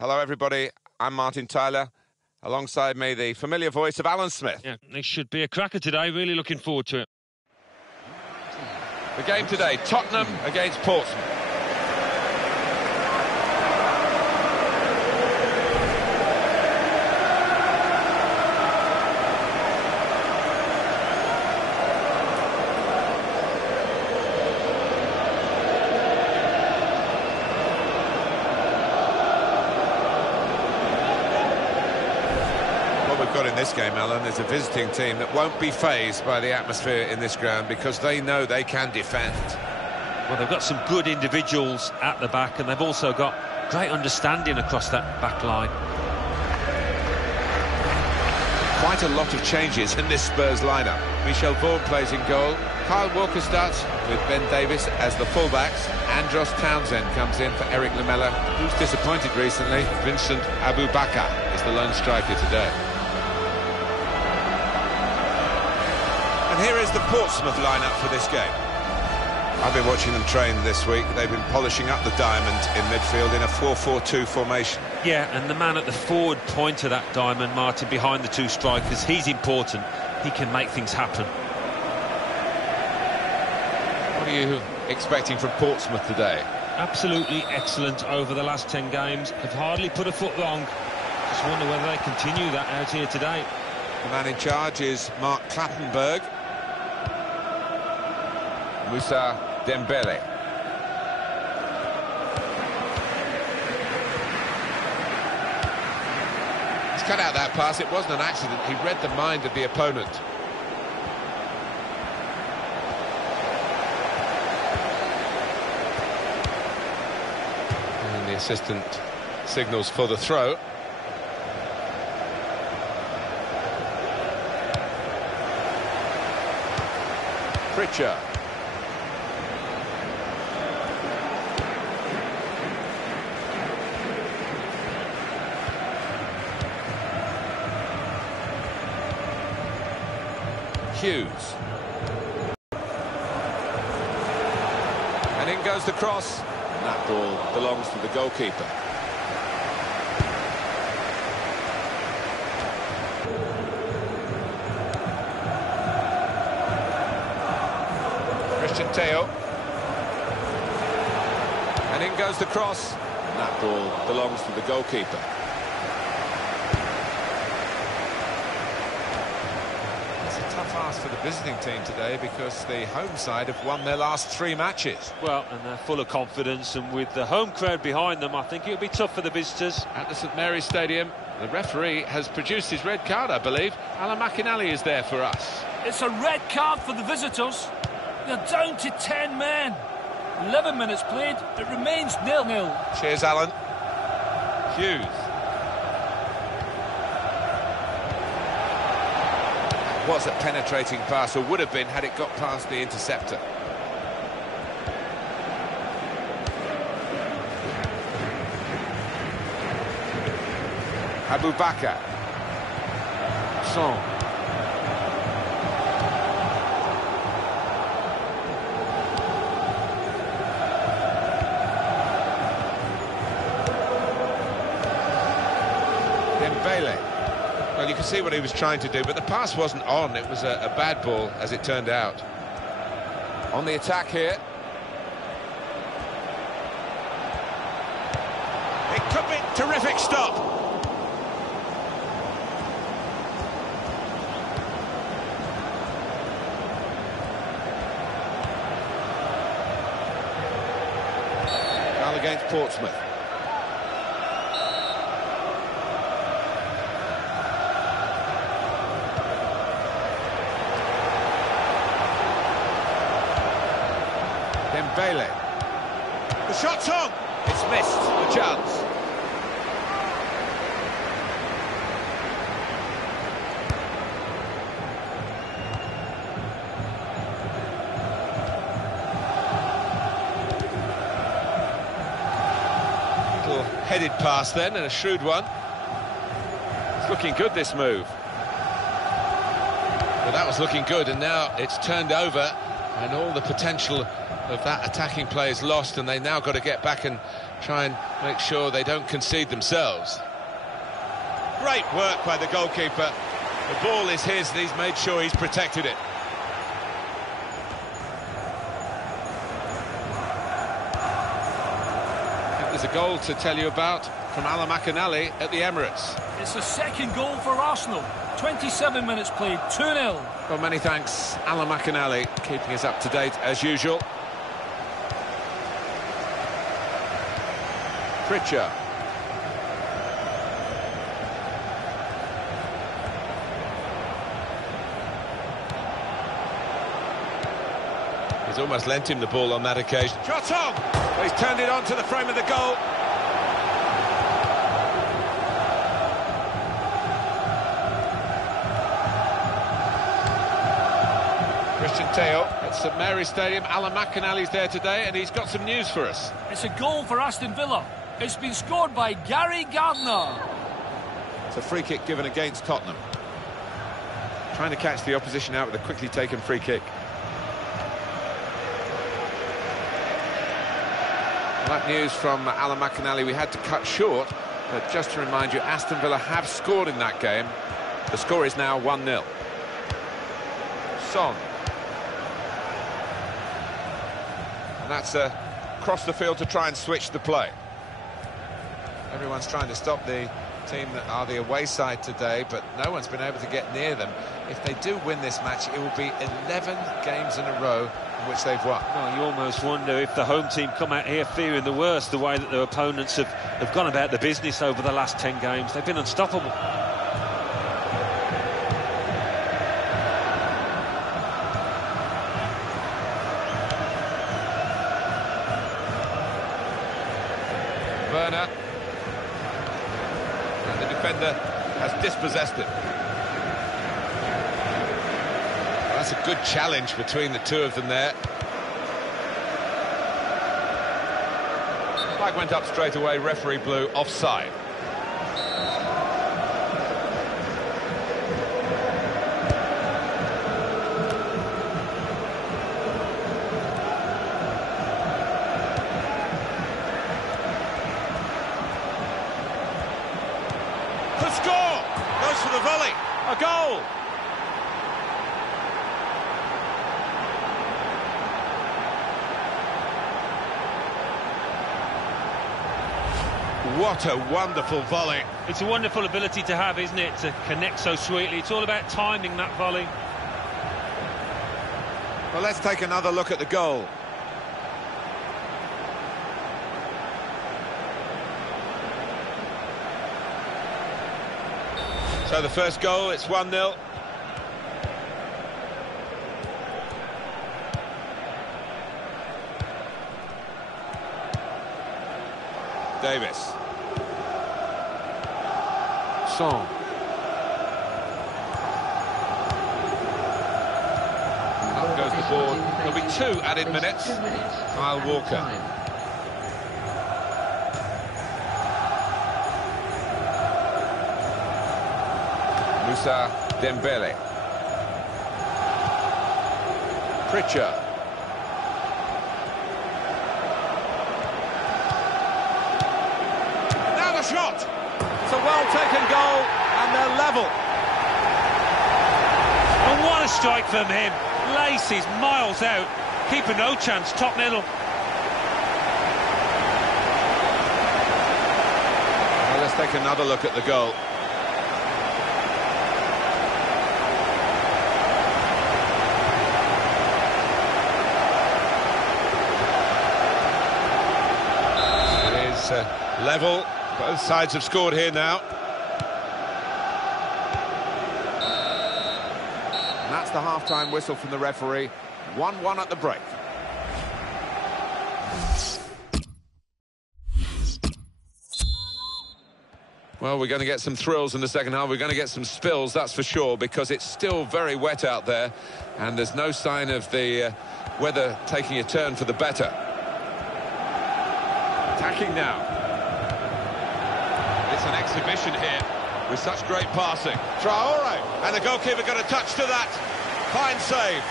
Hello, everybody. I'm Martin Tyler. Alongside me, the familiar voice of Alan Smith. Yeah, this should be a cracker today. Really looking forward to it. The game today, Tottenham against Portsmouth. What we've got in this game, Alan, is a visiting team that won't be fazed by the atmosphere in this ground because they know they can defend. Well, they've got some good individuals at the back, and they've also got great understanding across that back line. Quite a lot of changes in this Spurs lineup. Michel Vaughan plays in goal. Kyle Walker starts with Ben Davies as the fullbacks. Andros Townsend comes in for Eric Lamela, who's disappointed recently. Vincent Aboubakar is the lone striker today. And here is the Portsmouth lineup for this game. I've been watching them train this week. They've been polishing up the diamond in midfield in a 4-4-2 formation. Yeah, and the man at the forward point of that diamond, Martin, behind the two strikers, he's important. He can make things happen. What are you expecting from Portsmouth today? Absolutely excellent over the last 10 games. Have hardly put a foot wrong. Just wonder whether they continue that out here today. The man in charge is Mark Clattenburg. Moussa Dembele. He's cut out that pass. It wasn't an accident. He read the mind of the opponent. And the assistant signals for the throw. Pritchard. Hughes. And in goes the cross. And that ball belongs to the goalkeeper. Christian Teo. And in goes the cross. And that ball belongs to the goalkeeper. Tough ask for the visiting team today because the home side have won their last 3 matches. Well, and they're full of confidence, and with the home crowd behind them, I think it'll be tough for the visitors. At the St Mary's Stadium, the referee has produced his red card, I believe. Alan McInally is there for us. It's a red card for the visitors. They're down to 10 men. 11 minutes played, it remains 0-0. Cheers, Alan. Hughes. Was a penetrating pass, or would have been had it got past the interceptor. Aboubakar. Son. Dembele. Well, you can see what he was trying to do, but the pass wasn't on. It was a bad ball, as it turned out. On the attack here. It could be a terrific stop. Foul against Portsmouth. Dembele. The shot's on. It's missed the chance. Little headed pass then, and a shrewd one. It's looking good, this move. Well, that was looking good, and now it's turned over, and all the potential of that attacking play is lost, and they now got to get back and try and make sure they don't concede themselves. Great work by the goalkeeper. The ball is his, and he's made sure he's protected it. I think there's a goal to tell you about from Alan McInally at the Emirates. It's the second goal for Arsenal. 27 minutes played, 2-0. Well, many thanks, Alan McInally, keeping us up to date as usual. Pritchard. He's almost lent him the ball on that occasion. Shot on! Well, he's turned it on to the frame of the goal. Christian Teo at St Mary's Stadium. Alan McInally's there today, and he's got some news for us. It's a goal for Aston Villa. It's been scored by Gary Gardner. It's a free kick given against Tottenham. Trying to catch the opposition out with a quickly taken free kick. Well, that news from Alan McInally we had to cut short, but just to remind you, Aston Villa have scored in that game. The score is now 1-0. Son. And that's across the field to try and switch the play. Everyone's trying to stop the team that are the away side today, but no one's been able to get near them. If they do win this match, it will be 11 games in a row in which they've won. Well, you almost wonder if the home team come out here fearing the worst, the way that their opponents have gone about the business over the last 10 games. They've been unstoppable. Werner. And the defender has dispossessed it. Well, that's a good challenge between the two of them there. Flag went up straight away, referee blew offside. To score! Goes for the volley. A goal! What a wonderful volley. It's a wonderful ability to have, isn't it, to connect so sweetly. It's all about timing that volley. Well, let's take another look at the goal. So the first goal, it's 1-0. Davis. Song. Up goes the board. There'll be 2 added minutes. Kyle Walker. Moussa Dembele. Pritchard. Now the shot! It's a well-taken goal, and they're level. And what a strike from him. Laces miles out. Keeper no chance, top middle. Well, let's take another look at the goal. Level, both sides have scored here now. And that's the half-time whistle from the referee. 1-1 at the break. Well, we're going to get some thrills in the second half. We're going to get some spills, that's for sure, because it's still very wet out there, and there's no sign of the weather taking a turn for the better. Attacking now. It's an exhibition here with such great passing. Traore, and the goalkeeper got a touch to that. Fine save.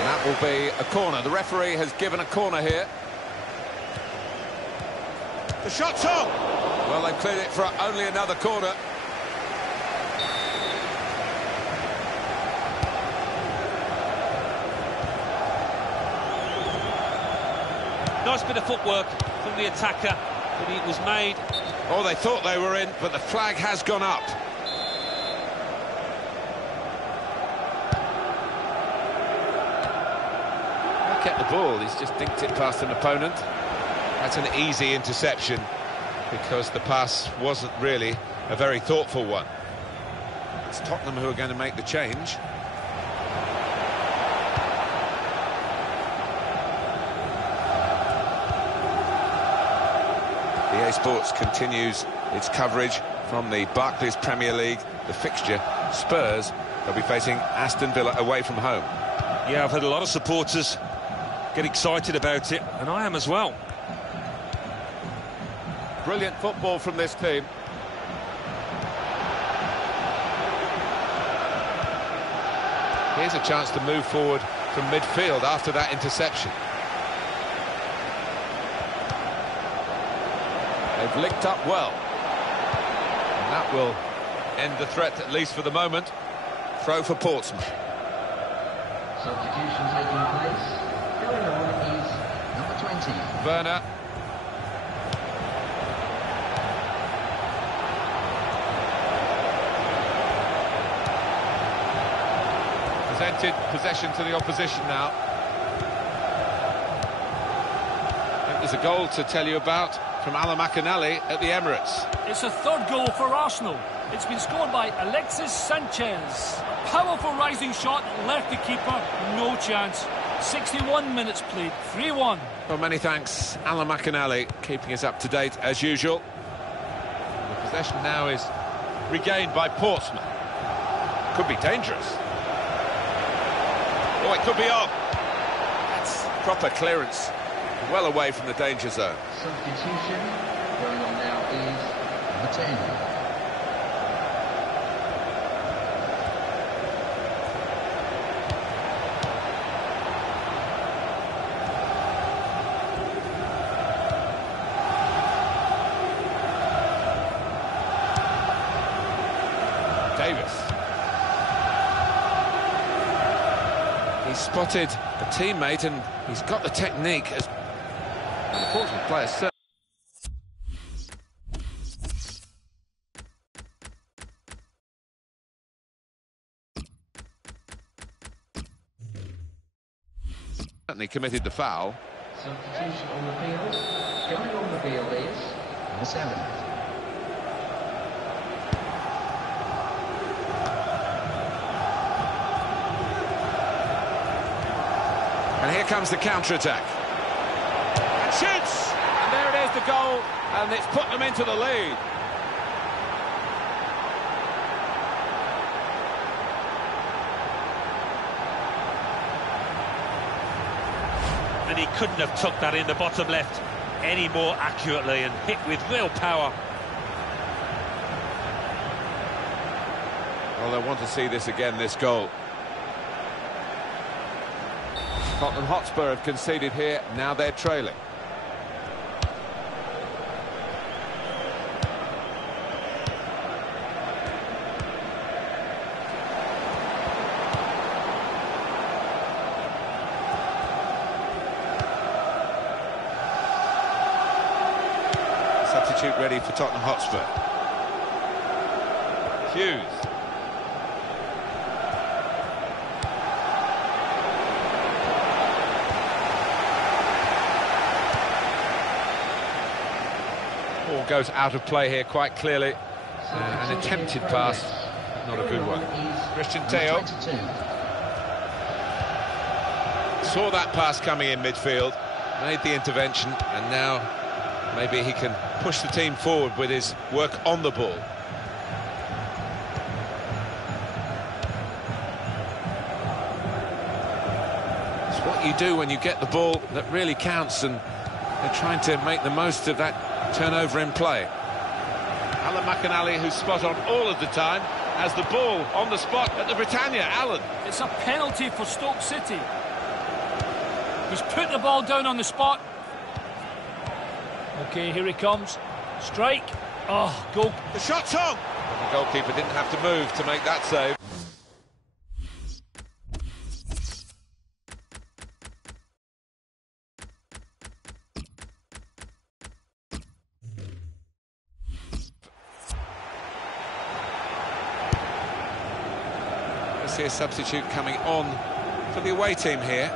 And that will be a corner. The referee has given a corner here. The shot's on! Well, they've cleared it for only another corner. Nice bit of footwork from the attacker, but it was made. Oh, they thought they were in, but the flag has gone up. Kept the ball, he's just dinked it past an opponent. That's an easy interception because the pass wasn't really a very thoughtful one. It's Tottenham who are going to make the change. EA Sports continues its coverage from the Barclays Premier League. The fixture, Spurs, they'll be facing Aston Villa away from home. Yeah, I've had a lot of supporters get excited about it, and I am as well. Brilliant football from this team. Here's a chance to move forward from midfield after that interception. They've linked up well. And that will end the threat, at least for the moment. Throw for Portsmouth. Substitution taking place. Going on is number 20. Werner. Presented possession to the opposition now. I think there's a goal to tell you about from Alan McInally at the Emirates. It's a third goal for Arsenal. It's been scored by Alexis Sanchez. A powerful rising shot, left the keeper, no chance. 61 minutes played, 3-1. Well, many thanks, Alan McInally, keeping us up to date as usual. The possession now is regained by Portsmouth. Could be dangerous. Oh, it could be on. That's proper clearance, well away from the danger zone. Substitution going on now is number 10. Davis. He's spotted a teammate and he's got the technique as Portsmouth players. Certainly committed the foul. Substitution on the field. Going on the field is number 7. And here comes the counter-attack. And shoots! And there it is, the goal, and it's put them into the lead. And he couldn't have tucked that in the bottom left any more accurately and hit with real power. Well, they want to see this again, this goal. Tottenham Hotspur have conceded here, now they're trailing. Substitute ready for Tottenham Hotspur. Hughes. Ball goes out of play here quite clearly. An attempted pass, not a good one. Christian Theo saw that pass coming in midfield, made the intervention, and now maybe he can push the team forward with his work on the ball. It's what you do when you get the ball that really counts, and they're trying to make the most of that turnover in play. Alan McInally, who's spot on all of the time, has the ball on the spot at the Britannia. Alan. It's a penalty for Stoke City. He's put the ball down on the spot. Okay, here he comes. Strike. Oh, goal. The shot's on! The goalkeeper didn't have to move to make that save. Let's see a substitute coming on for the away team here.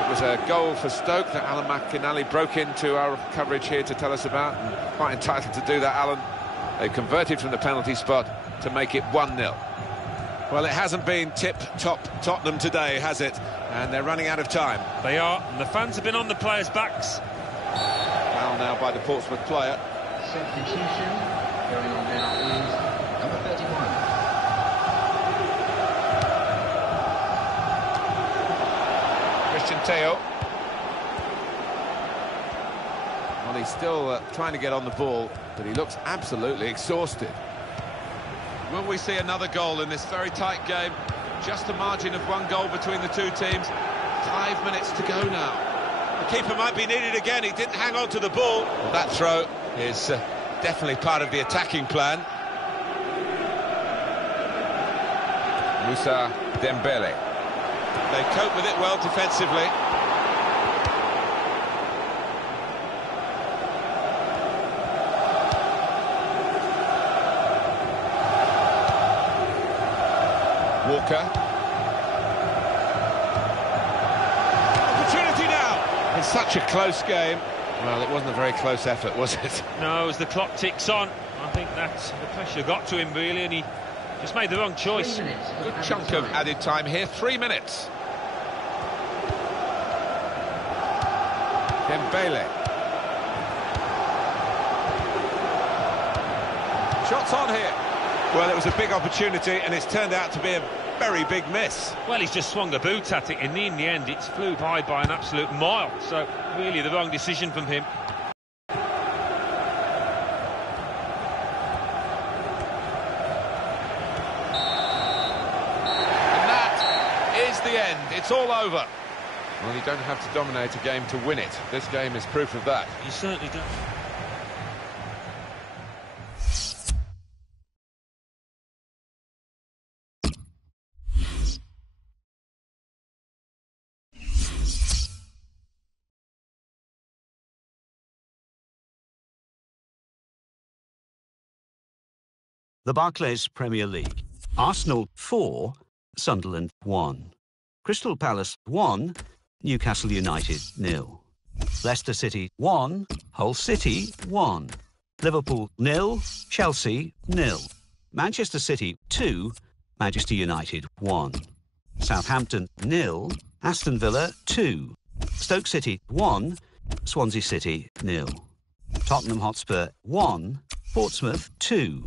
It was a goal for Stoke that Alan McInally broke into our coverage here to tell us about. And quite entitled to do that, Alan. They've converted from the penalty spot to make it 1-0. Well, it hasn't been tip-top Tottenham today, has it? And they're running out of time. They are, and the fans have been on the players' backs. Foul now by the Portsmouth player. Substitution going on now is number 31. Christian Teo. Well, he's still trying to get on the ball, but he looks absolutely exhausted. Will we see another goal in this very tight game? Just a margin of 1 goal between the two teams. 5 minutes to go now. The keeper might be needed again. He didn't hang on to the ball. Well, that throw is definitely part of the attacking plan. Moussa Dembele. They cope with it well defensively. Walker. Opportunity now! It's such a close game. Well, it wasn't a very close effort, was it? No, as the clock ticks on, I think that the pressure got to him really, and he just made the wrong choice. Good chunk of added time here, 3 minutes. Dembele. Shots on here. Well, it was a big opportunity, and it's turned out to be a very big miss. Well, he's just swung a boot at it, and in the end, it's flew by an absolute mile. So, really, the wrong decision from him. And that is the end. It's all over. Well, you don't have to dominate a game to win it. This game is proof of that. You certainly don't. The Barclays Premier League. Arsenal 4, Sunderland 1. Crystal Palace 1, Newcastle United 0. Leicester City 1, Hull City 1. Liverpool 0, Chelsea 0. Manchester City 2, Manchester United 1. Southampton 0, Aston Villa 2. Stoke City 1, Swansea City 0. Tottenham Hotspur 1, Portsmouth 2.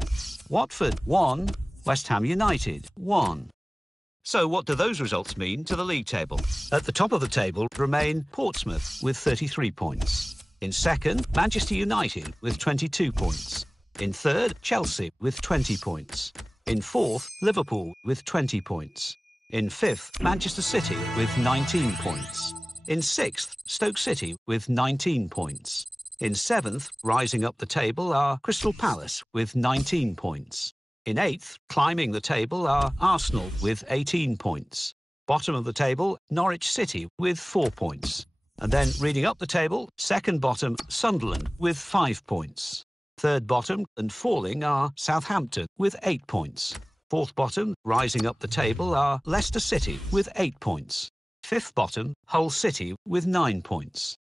Watford 1, West Ham United 1. So what do those results mean to the league table? At the top of the table remain Portsmouth with 33 points. In second, Manchester United with 22 points. In third, Chelsea with 20 points. In fourth, Liverpool with 20 points. In fifth, Manchester City with 19 points. In sixth, Stoke City with 19 points. In seventh, rising up the table, are Crystal Palace with 19 points. In eighth, climbing the table, are Arsenal with 18 points. Bottom of the table, Norwich City with 4 points. And then reading up the table, second bottom, Sunderland with 5 points. Third bottom and falling are Southampton with 8 points. Fourth bottom, rising up the table, are Leicester City with 8 points. Fifth bottom, Hull City with 9 points.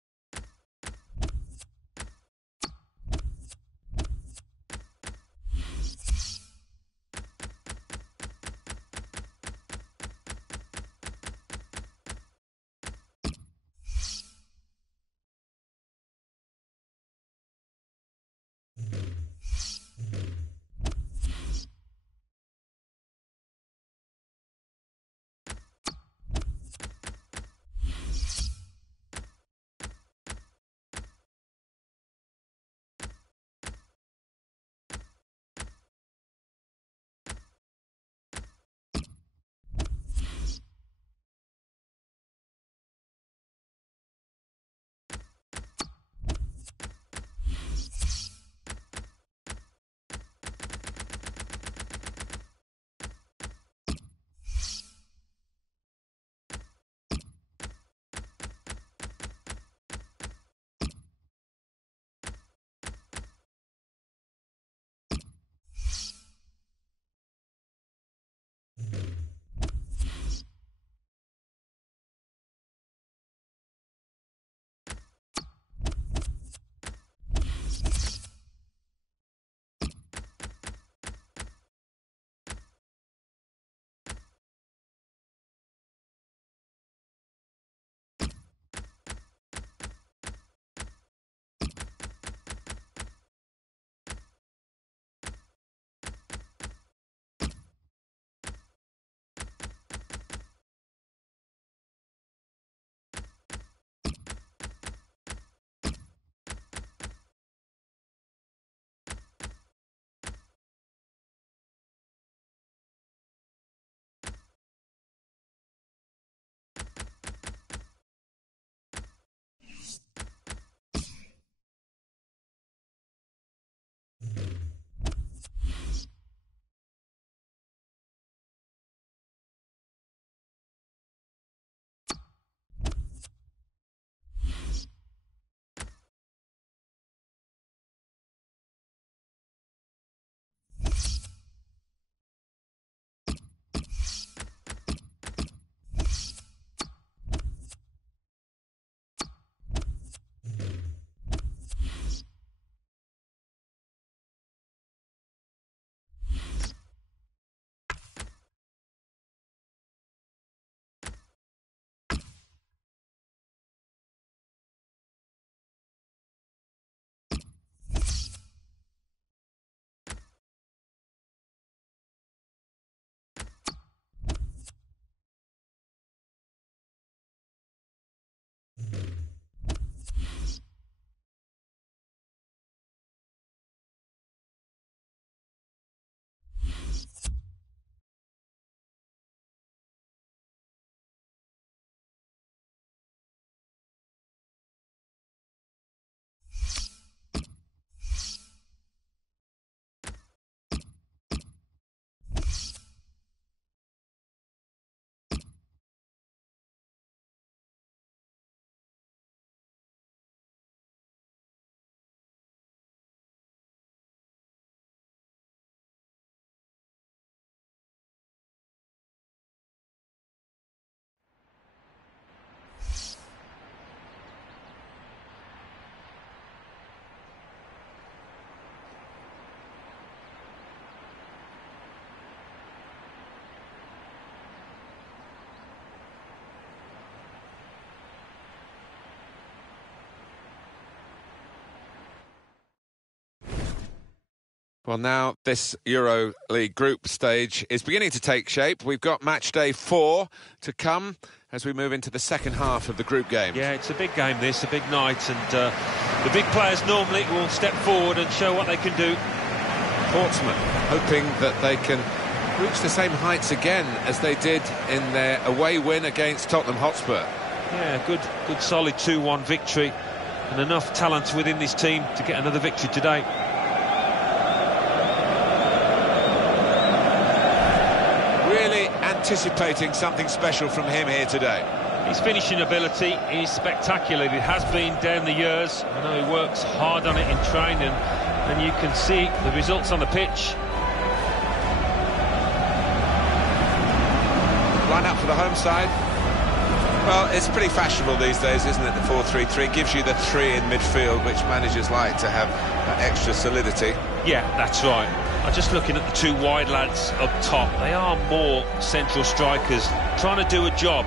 Well, now this Euro League group stage is beginning to take shape. We've got match day 4 to come as we move into the second half of the group game. Yeah, it's a big game this, a big night, and the big players normally will step forward and show what they can do. Portsmouth hoping that they can reach the same heights again as they did in their away win against Tottenham Hotspur. Yeah, good solid 2-1 victory, and enough talent within this team to get another victory today. Really anticipating something special from him here today. His finishing ability is spectacular. It has been down the years. I know he works hard on it in training, and you can see the results on the pitch. Line up for the home side. Well, it's pretty fashionable these days, isn't it, the 4-3-3? It gives you the 3 in midfield, which managers like to have that extra solidity. Yeah, that's right. I'm just looking at the 2 wide lads up top. They are more central strikers, trying to do a job.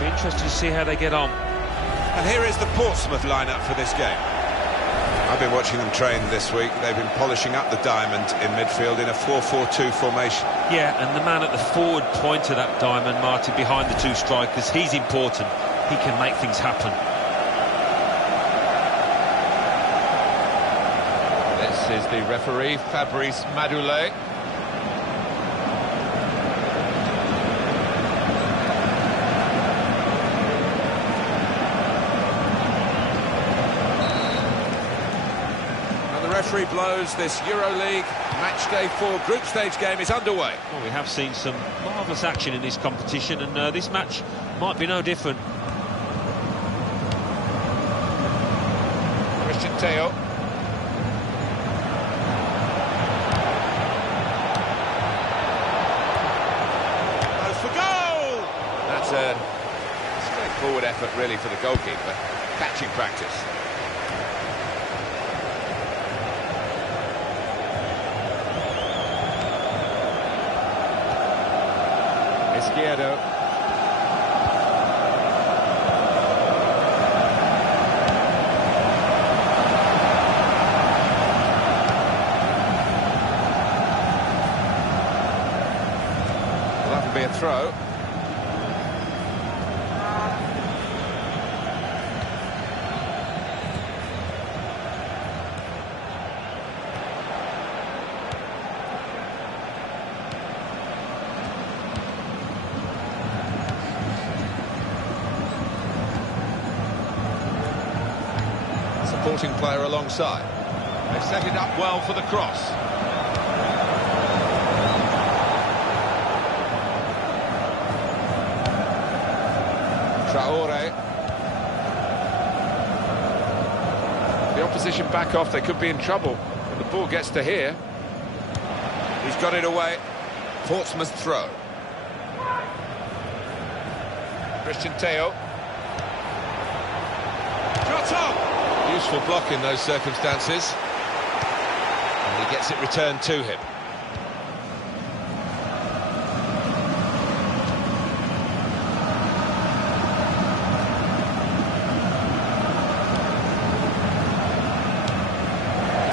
Be interested to see how they get on. And here is the Portsmouth lineup for this game. I've been watching them train this week. They've been polishing up the diamond in midfield in a 4-4-2 formation. Yeah, and the man at the forward point of that diamond, Martin, behind the 2 strikers, he's important. He can make things happen. This is the referee, Fabrice Madoulet. And the referee blows. This Euro League match day 4 group stage game is underway. Well, we have seen some marvellous action in this competition, and this match might be no different. Christian Teo. Goes for goal! That's a straightforward effort, really, for the goalkeeper. Catching practice. Izquierdo. Well, that'll be a throw. Supporting player alongside. They've set it up well for the cross. Traore. The opposition back off, they could be in trouble. The ball gets to here. He's got it away. Portsmouth throw. Christian Teo. Shot on! Useful block in those circumstances. And he gets it returned to him.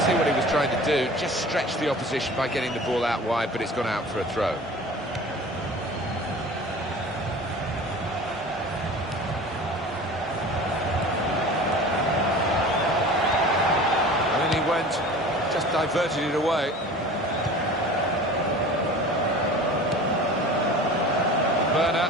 See what he was trying to do, just stretch the opposition by getting the ball out wide, but it's gone out for a throw. Just diverted it away. Werner.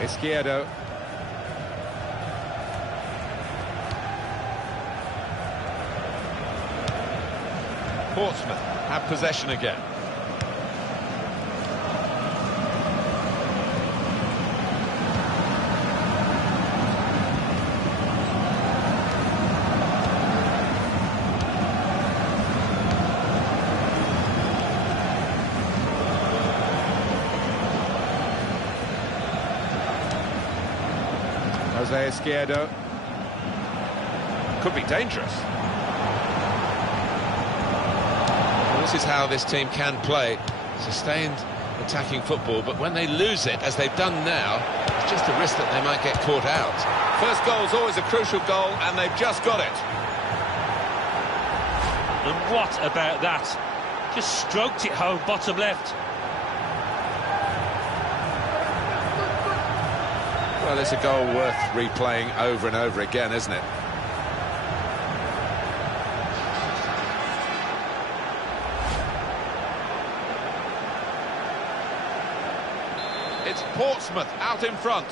Izquierdo. Portsmouth have possession again. Jose Izquierdo. Could be dangerous. Well, this is how this team can play. Sustained attacking football, but when they lose it, as they've done now, it's just a risk that they might get caught out. First goal is always a crucial goal, and they've just got it. And what about that? Just stroked it home, bottom left. Well, it's a goal worth replaying over and over again, isn't it? It's Portsmouth out in front.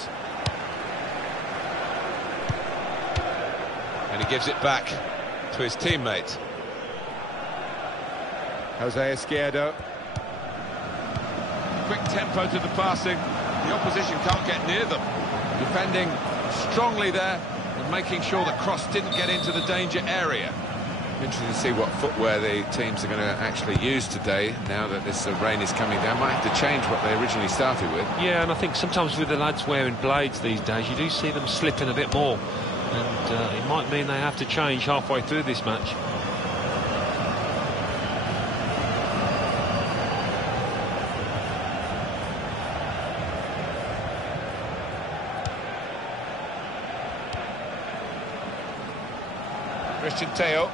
And he gives it back to his teammate. Jose Izquierdo. Quick tempo to the passing. The opposition can't get near them. Defending strongly there and making sure the cross didn't get into the danger area. Interesting to see what footwear the teams are going to actually use today now that this rain is coming down. Might have to change what they originally started with. Yeah, and I think sometimes with the lads wearing blades these days, you do see them slipping a bit more. And it might mean they have to change halfway through this match. Christian Teo.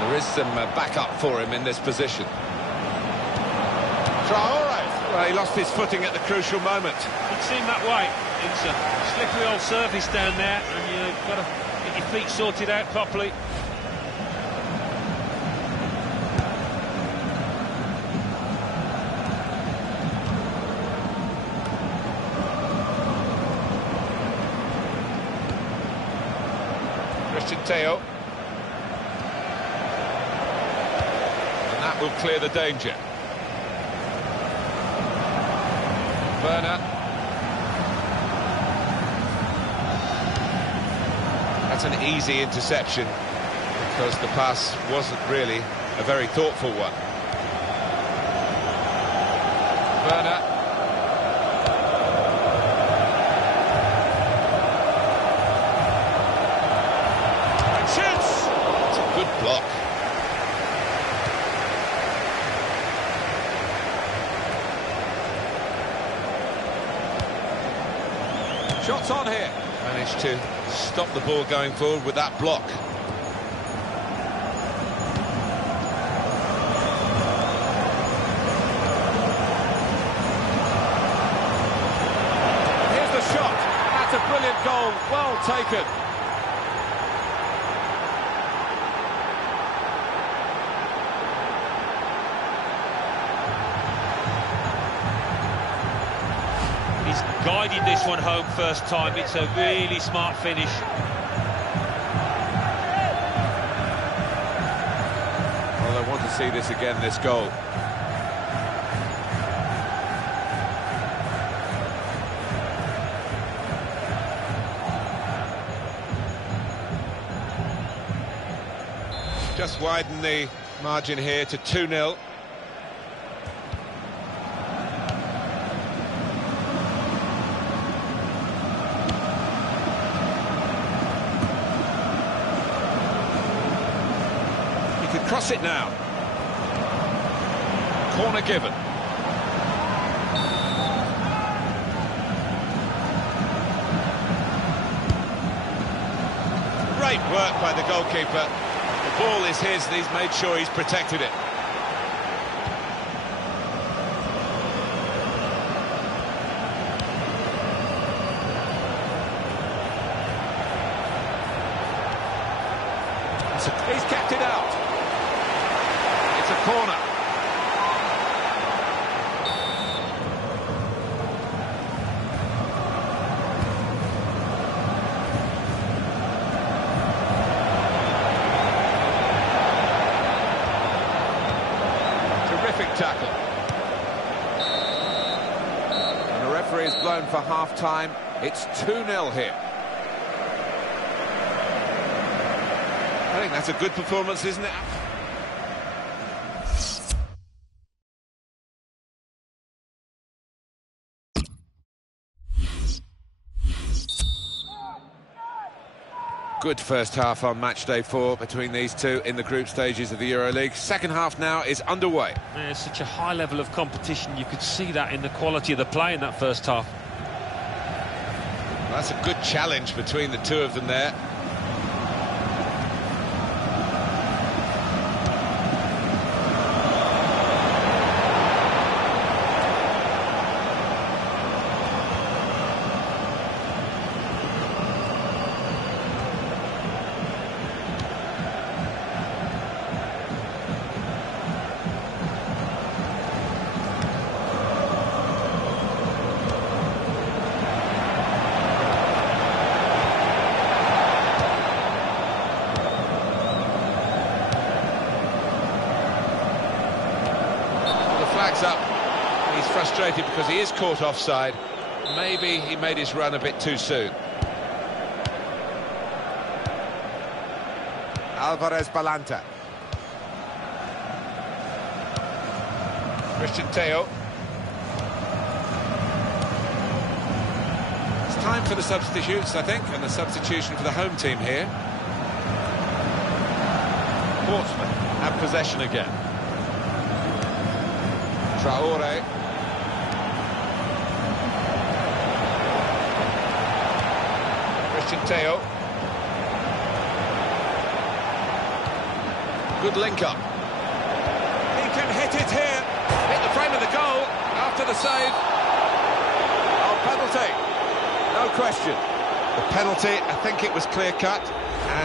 There is some backup for him in this position. Traore. Well, he lost his footing at the crucial moment. It seemed that way. It's a slippery old surface down there, and you've got to get your feet sorted out properly. Christian Teo. And that will clear the danger. Werner. That's an easy interception because the pass wasn't really a very thoughtful one. Werner. Block. Shots on here. Managed to stop the ball going forward with that block. Here's the shot. That's a brilliant goal. Well taken. Guided this one home first time. It's a really smart finish. Well, I want to see this again, this goal. Just widen the margin here to 2-0. Cross it now. Corner given. Great work by the goalkeeper. The ball is his and he's made sure he's protected it. He's kept it out. It's a corner. Terrific tackle. And the referee is blown for half-time. It's 2-0 here. I think that's a good performance, isn't it? Good first half on match day 4 between these two in the group stages of the EuroLeague. Second half now is underway. Yeah, it's such a high level of competition. You could see that in the quality of the play in that first half. Well, that's a good challenge between the two of them there. Up. He's frustrated because he is caught offside. Maybe he made his run a bit too soon. Alvarez Balanta. Christian Teo. It's time for the substitutes, I think, and the substitution for the home team here. Portsmouth have possession again. Traore. Christian Teo. Good link up. He can hit it here. Hit the frame of the goal after the save. Oh, penalty. No question. The penalty, I think it was clear-cut.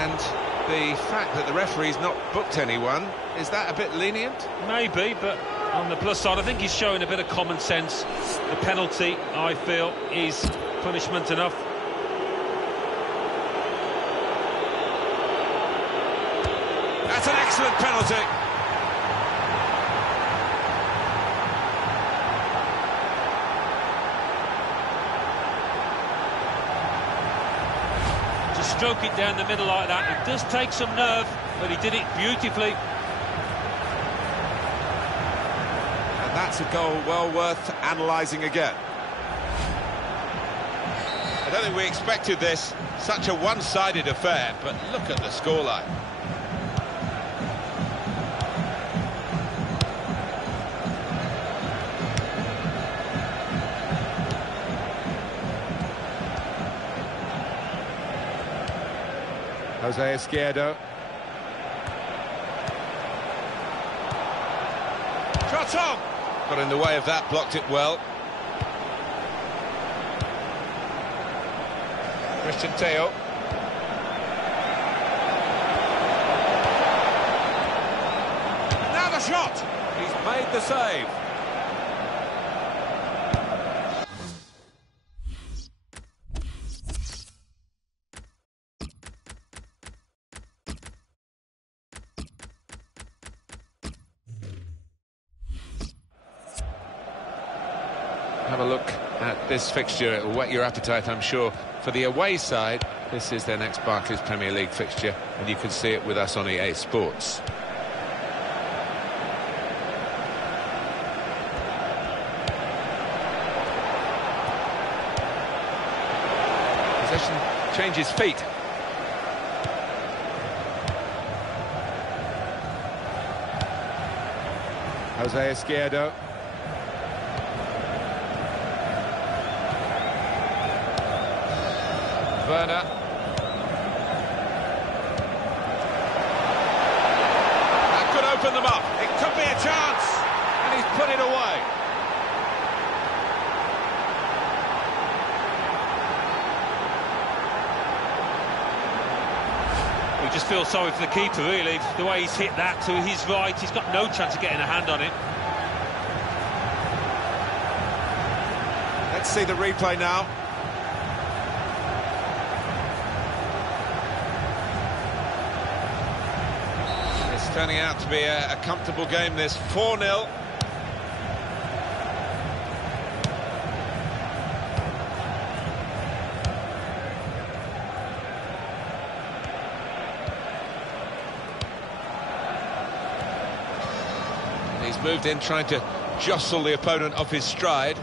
And the fact that the referee's not booked anyone, is that a bit lenient? Maybe, but on the plus side, I think he's showing a bit of common sense. The penalty, I feel, is punishment enough. That's an excellent penalty. To stroke it down the middle like that, it does take some nerve, but he did it beautifully. That's a goal well worth analysing again. I don't think we expected this, such a one-sided affair, but look at the scoreline. Jose Izquierdo. Shot on! Got in the way of that, blocked it well. Christian Teo. Now the shot! He's made the save. Have a look at this fixture. It will whet your appetite, I'm sure. For the away side, this is their next Barclays Premier League fixture, and you can see it with us on EA Sports. Possession changes feet. Jose Izquierdo. Werner. That could open them up. It could be a chance. And he's put it away. We just feel sorry for the keeper, really. The way he's hit that to his right, he's got no chance of getting a hand on it. Let's see the replay now. Turning out to be a comfortable game, this 4-0. He's moved in, trying to jostle the opponent off his stride.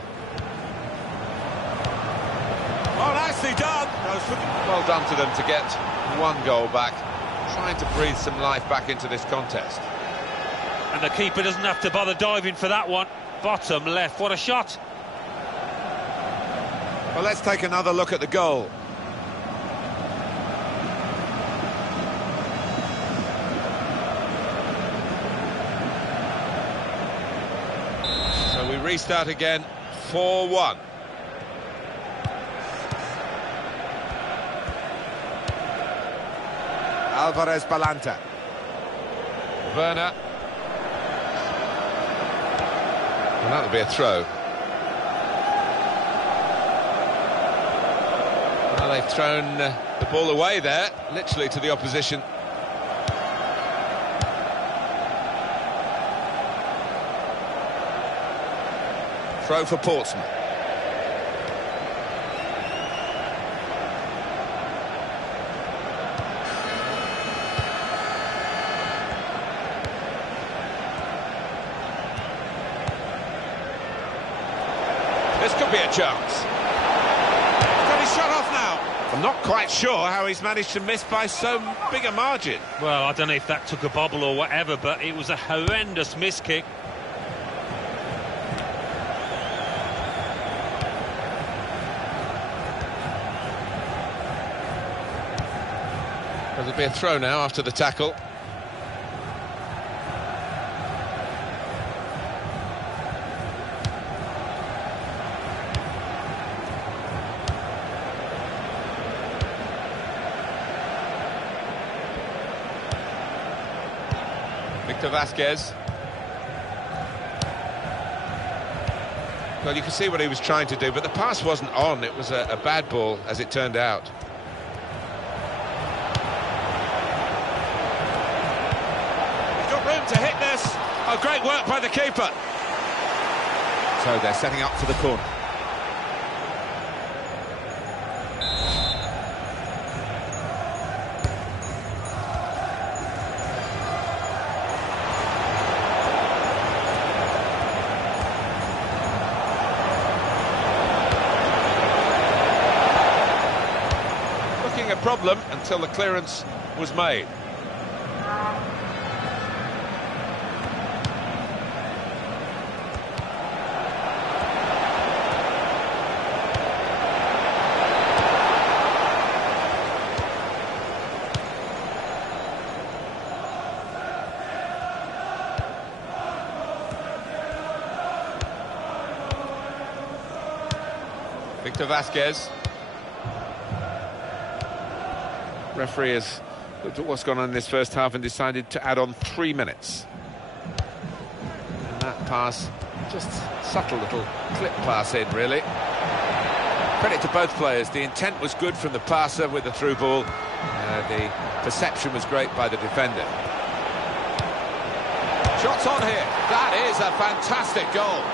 Oh, nicely done! Well done to them to get one goal back, trying to breathe some life back into this contest. And the keeper doesn't have to bother diving for that one. Bottom left, what a shot. Well, let's take another look at the goal. So we restart again, 4-1. Alvarez Balanta. Werner. Well, that'll be a throw. Well, they've thrown the ball away there, literally to the opposition. Throw for Portsmouth. This could be a chance. Got his shot off now. I'm not quite sure how he's managed to miss by so big a margin. Well, I don't know if that took a bobble or whatever, but it was a horrendous miss kick. There'll be a throw now after the tackle. Victor Vasquez. Well, you can see what he was trying to do, but the pass wasn't on. It was a bad ball, as it turned out. He's got room to hit this. Oh, great work by the keeper. So they're setting up for the corner. A problem until the clearance was made. Victor Vasquez. Referee has looked at what's gone on in this first half and decided to add on 3 minutes. And that pass, just subtle little clip pass in, really. Credit to both players. The intent was good from the passer with the through ball. The perception was great by the defender. Shots on here. That is a fantastic goal.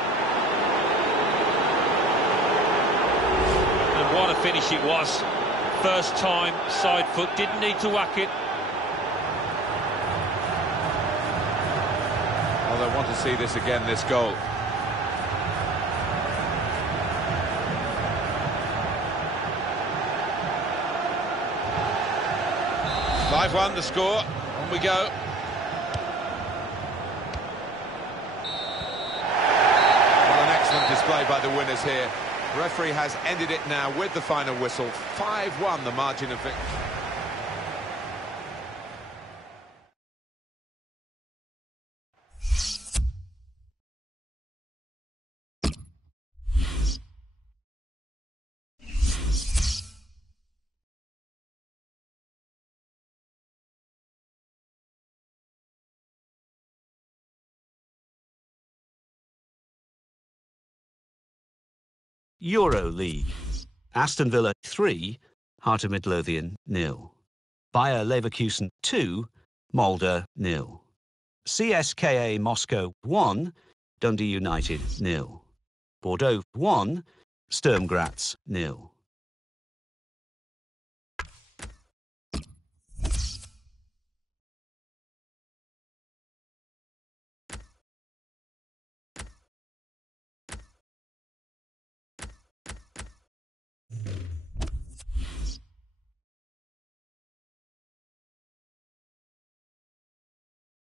And what a finish it was. First time, side foot, didn't need to whack it. Well, they want to see this again, this goal. (5-1) the score. On we go. Well, an excellent display by the winners here. The referee has ended it now with the final whistle. 5-1 the margin of victory. Euro League. Aston Villa 3, Heart of Midlothian 0. Bayer Leverkusen 2, Molde 0. CSKA Moscow 1, Dundee United 0. Bordeaux 1, Sturm Graz 0.